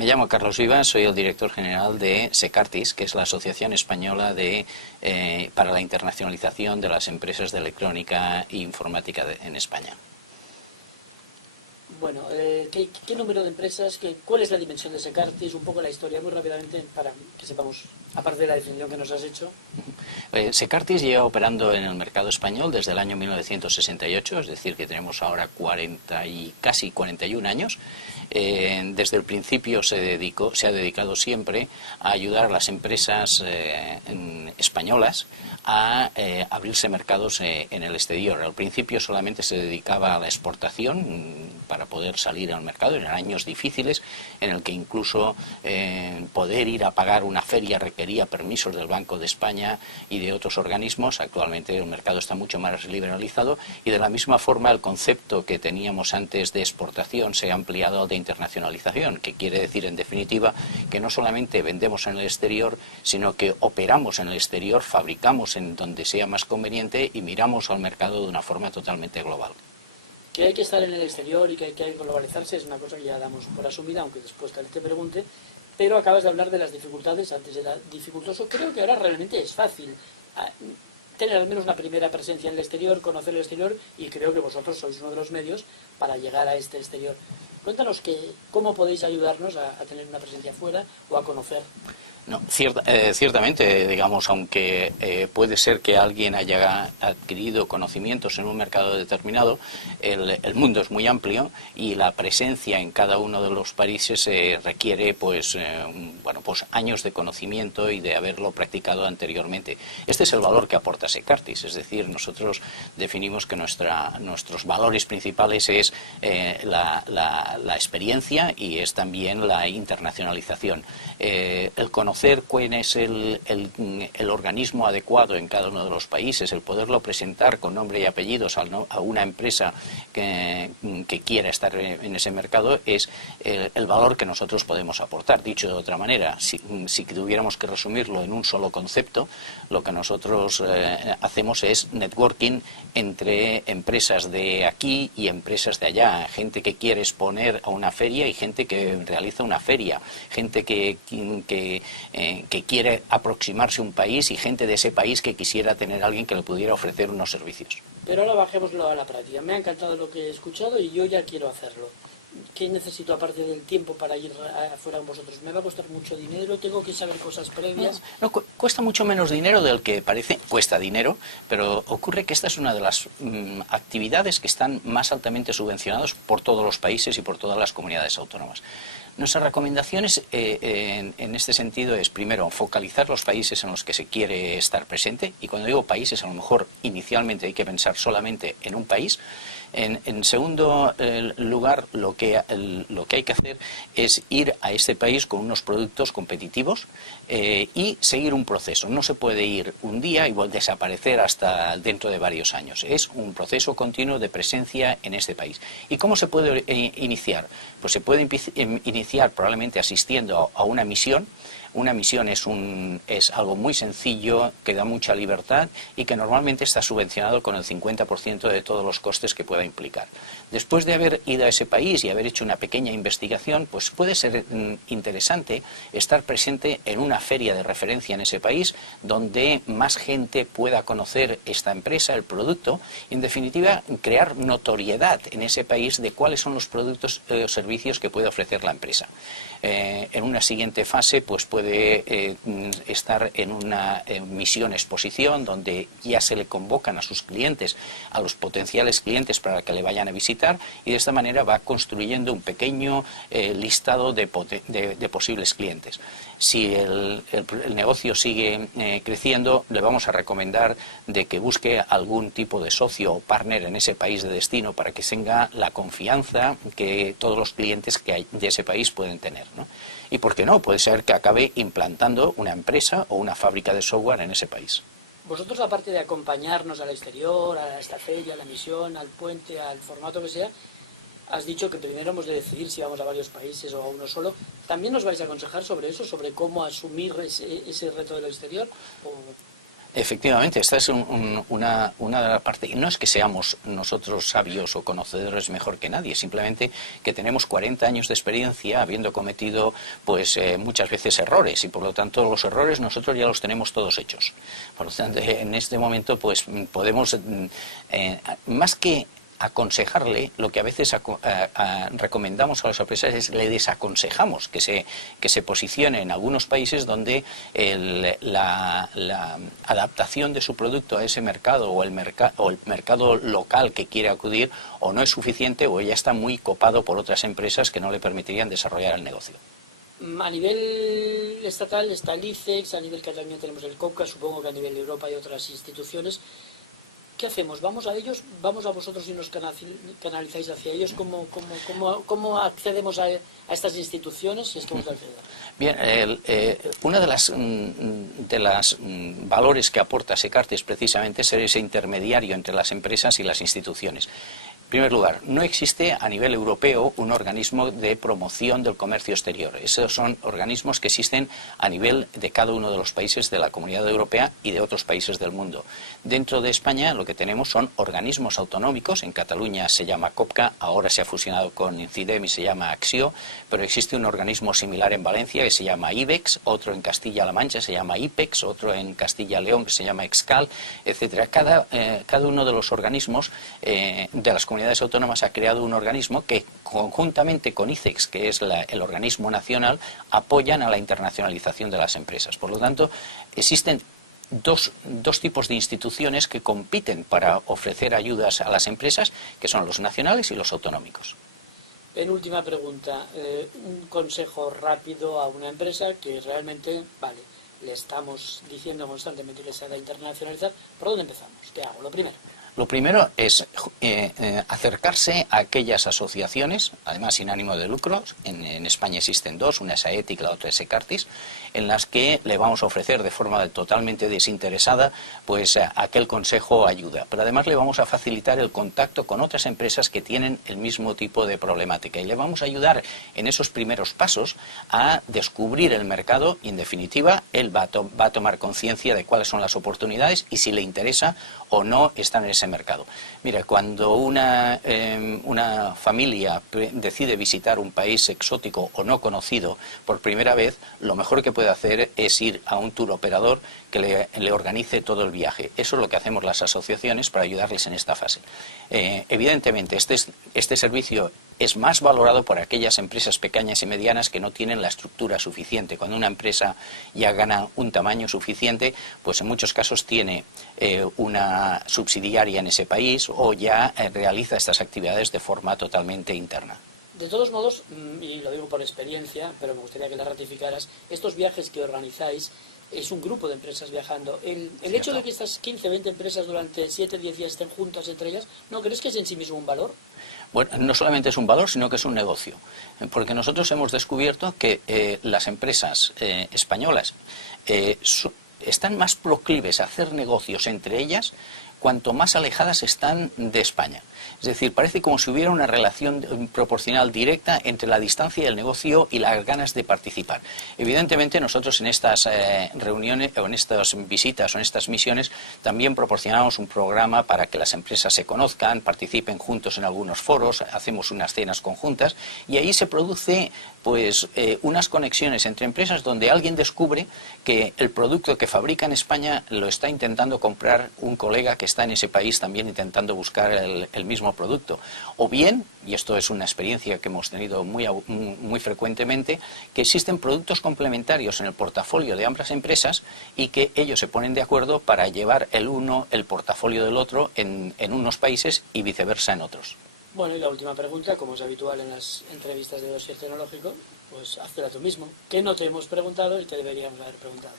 Me llamo Carlos Vivas, soy el director general de Secartis, que es la Asociación Española para la Internacionalización de las Empresas de Electrónica e Informática en España. Bueno, ¿qué número de empresas, cuál es la dimensión de Secartis? Un poco la historia, muy rápidamente, para que sepamos, aparte de la definición que nos has hecho. Secartis lleva operando en el mercado español desde el año 1968, es decir, que tenemos ahora casi 41 años. Desde el principio se ha dedicado siempre a ayudar a las empresas españolas a abrirse mercados en el exterior. Al principio solamente se dedicaba a la exportación para poder salir al mercado. Eran años difíciles en el que incluso poder ir a pagar una feria requería permisos del Banco de España y de otros organismos. Actualmente el mercado está mucho más liberalizado y de la misma forma el concepto que teníamos antes de exportación se ha ampliado al de internacionalización, que quiere decir en definitiva que no solamente vendemos en el exterior, sino que operamos en el exterior, fabricamos en donde sea más conveniente y miramos al mercado de una forma totalmente global. Que hay que estar en el exterior y que hay que globalizarse es una cosa que ya damos por asumida, aunque después tal vez te pregunte, pero acabas de hablar de las dificultades, antes era dificultoso. Creo que ahora realmente es fácil tener al menos una primera presencia en el exterior, conocer el exterior, y creo que vosotros sois uno de los medios para llegar a este exterior. Cuéntanos cómo podéis ayudarnos a tener una presencia fuera o a conocer. No, ciertamente, digamos, aunque puede ser que alguien haya adquirido conocimientos en un mercado determinado, el mundo es muy amplio y la presencia en cada uno de los países requiere pues años de conocimiento y de haberlo practicado anteriormente. Este es el valor que aporta Secartis, es decir, nosotros definimos que nuestros valores principales es la experiencia y es también la internacionalización. El conocer cuál es el organismo adecuado en cada uno de los países, el poderlo presentar con nombre y apellidos a una empresa que quiera estar en ese mercado es el valor que nosotros podemos aportar. Dicho de otra manera, si tuviéramos que resumirlo en un solo concepto, lo que nosotros hacemos es networking entre empresas de aquí y empresas de allá, gente que quiere exponer a una feria y gente que realiza una feria, gente que quiere aproximarse a un país y gente de ese país que quisiera tener a alguien que le pudiera ofrecer unos servicios. Pero ahora bajémoslo a la práctica. Me ha encantado lo que he escuchado y yo ya quiero hacerlo. ¿Qué necesito aparte del tiempo para ir afuera con vosotros? ¿Me va a costar mucho dinero? ¿Tengo que saber cosas previas? No, cuesta mucho menos dinero del que parece. Cuesta dinero, pero ocurre que esta es una de las actividades que están más altamente subvencionadas por todos los países y por todas las comunidades autónomas. Nuestras recomendaciones en este sentido es, primero, focalizar los países en los que se quiere estar presente, y cuando digo países, a lo mejor inicialmente hay que pensar solamente en un país. En segundo lugar, lo que hay que hacer es ir a este país con unos productos competitivos y seguir un proceso. No se puede ir un día y desaparecer hasta dentro de varios años. Es un proceso continuo de presencia en este país. ¿Y cómo se puede iniciar? Pues se puede iniciar probablemente asistiendo a una misión. Una misión es algo muy sencillo, que da mucha libertad y que normalmente está subvencionado con el 50% de todos los costes que pueda implicar. Después de haber ido a ese país y haber hecho una pequeña investigación, pues puede ser interesante estar presente en una feria de referencia en ese país donde más gente pueda conocer esta empresa, el producto, y en definitiva crear notoriedad en ese país de cuáles son los productos o servicios que puede ofrecer la empresa. En una siguiente fase pues puede estar en una misión exposición donde ya se le convocan a sus clientes, a los potenciales clientes para que le vayan a visitar, y de esta manera va construyendo un pequeño listado de posibles clientes. Si el negocio sigue creciendo, le vamos a recomendar de que busque algún tipo de socio o partner en ese país de destino para que tenga la confianza que todos los clientes que hay de ese país pueden tener, ¿no? Y por qué no, puede ser que acabe implantando una empresa o una fábrica de software en ese país. Vosotros, aparte de acompañarnos al exterior, a esta feria, a la misión, al puente, al formato que sea, has dicho que primero hemos de decidir si vamos a varios países o a uno solo. ¿También nos vais a aconsejar sobre eso, sobre cómo asumir ese reto del exterior? Efectivamente, esta es una de las partes. Y no es que seamos nosotros sabios o conocedores mejor que nadie, simplemente que tenemos 40 años de experiencia habiendo cometido pues muchas veces errores, y por lo tanto los errores nosotros ya los tenemos todos hechos. Por lo tanto, en este momento pues podemos, más que aconsejarle, lo que a veces recomendamos a las empresas es le desaconsejamos que se posicione en algunos países donde la adaptación de su producto a ese mercado o el mercado local que quiere acudir o no es suficiente o ya está muy copado por otras empresas que no le permitirían desarrollar el negocio. A nivel estatal está el ICEX, a nivel catalán tenemos el COPCA, supongo que a nivel de Europa hay otras instituciones. ¿Qué hacemos? ¿Vamos a ellos? ¿Vamos a vosotros y nos canalizáis hacia ellos? ¿Cómo accedemos a estas instituciones si es que vamos a acceder? Bien, una de las valores que aporta SECART es precisamente ser ese intermediario entre las empresas y las instituciones. En primer lugar, no existe a nivel europeo un organismo de promoción del comercio exterior. Esos son organismos que existen a nivel de cada uno de los países de la Comunidad Europea y de otros países del mundo. Dentro de España lo que tenemos son organismos autonómicos. En Cataluña se llama COPCA, ahora se ha fusionado con INCIDEM y se llama AXIO, pero existe un organismo similar en Valencia que se llama IBEX, otro en Castilla-La Mancha se llama IPEX, otro en Castilla-León que se llama EXCAL, etcétera. Cada uno de los organismos de las comunidades autónomas ha creado un organismo que conjuntamente con ICEX, que es el organismo nacional, apoyan a la internacionalización de las empresas. Por lo tanto, existen dos tipos de instituciones que compiten para ofrecer ayudas a las empresas, que son los nacionales y los autonómicos. Penúltima pregunta, un consejo rápido a una empresa que realmente, vale, le estamos diciendo constantemente que se ha de internacionalizar. ¿Por dónde empezamos? ¿Qué hago? Lo primero. Lo primero es acercarse a aquellas asociaciones, además sin ánimo de lucro. En España existen dos, una es AETIC, la otra es SECARTIS, en las que le vamos a ofrecer de forma totalmente desinteresada pues aquel consejo o ayuda. Pero además le vamos a facilitar el contacto con otras empresas que tienen el mismo tipo de problemática y le vamos a ayudar en esos primeros pasos a descubrir el mercado y en definitiva él va a tomar conciencia de cuáles son las oportunidades y si le interesa o no estar en ese mercado. Mira, cuando una familia decide visitar un país exótico o no conocido por primera vez, lo mejor que puede hacer es ir a un tour operador que le organice todo el viaje. Eso es lo que hacemos las asociaciones para ayudarles en esta fase. Evidentemente, este servicio es más valorado por aquellas empresas pequeñas y medianas que no tienen la estructura suficiente. Cuando una empresa ya gana un tamaño suficiente, pues en muchos casos tiene una subsidiaria en ese país o ya realiza estas actividades de forma totalmente interna. De todos modos, y lo digo por experiencia, pero me gustaría que la ratificaras, estos viajes que organizáis es un grupo de empresas viajando. El hecho de que estas 15, 20 empresas durante 7, 10 días estén juntas entre ellas, ¿no crees que es en sí mismo un valor? Bueno, no solamente es un valor, sino que es un negocio. Porque nosotros hemos descubierto que las empresas españolas están más proclives a hacer negocios entre ellas cuanto más alejadas están de España. Es decir, parece como si hubiera una relación proporcional directa entre la distancia del negocio y las ganas de participar. Evidentemente, nosotros en estas reuniones o en estas visitas o en estas misiones también proporcionamos un programa para que las empresas se conozcan, participen juntos en algunos foros, hacemos unas cenas conjuntas y ahí se produce pues unas conexiones entre empresas donde alguien descubre que el producto que fabrica en España lo está intentando comprar un colega que está en ese país también intentando buscar el mismo producto. O bien, y esto es una experiencia que hemos tenido muy frecuentemente, que existen productos complementarios en el portafolio de ambas empresas y que ellos se ponen de acuerdo para llevar el portafolio del otro en unos países y viceversa en otros. Bueno, y la última pregunta, como es habitual en las entrevistas de Dossier Tecnológico, pues hazla tú mismo. ¿Qué no te hemos preguntado y te deberíamos haber preguntado?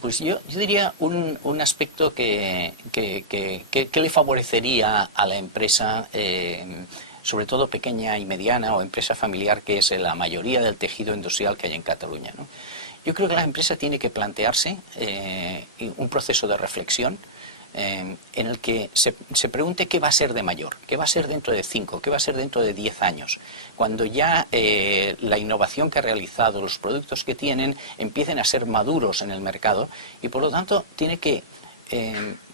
Pues yo diría un aspecto que le favorecería a la empresa, sobre todo pequeña y mediana o empresa familiar, que es la mayoría del tejido industrial que hay en Cataluña, ¿no? Yo creo que la empresa tiene que plantearse un proceso de reflexión en el que se pregunte qué va a ser de mayor, qué va a ser dentro de 5, qué va a ser dentro de 10 años, cuando ya la innovación que ha realizado, los productos que tienen, empiecen a ser maduros en el mercado y por lo tanto tiene que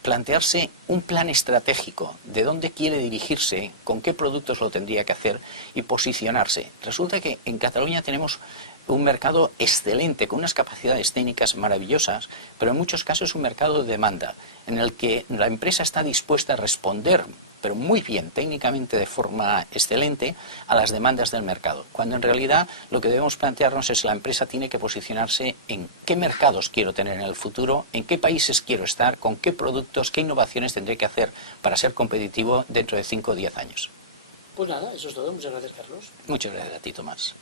plantearse un plan estratégico de dónde quiere dirigirse, con qué productos lo tendría que hacer y posicionarse. Resulta que en Cataluña tenemos un mercado excelente, con unas capacidades técnicas maravillosas, pero en muchos casos un mercado de demanda, en el que la empresa está dispuesta a responder, pero muy bien, técnicamente de forma excelente, a las demandas del mercado. Cuando en realidad lo que debemos plantearnos es la empresa tiene que posicionarse en qué mercados quiero tener en el futuro, en qué países quiero estar, con qué productos, qué innovaciones tendré que hacer para ser competitivo dentro de 5 o 10 años. Pues nada, eso es todo. Muchas gracias, Carlos. Muchas gracias a ti, Tomás.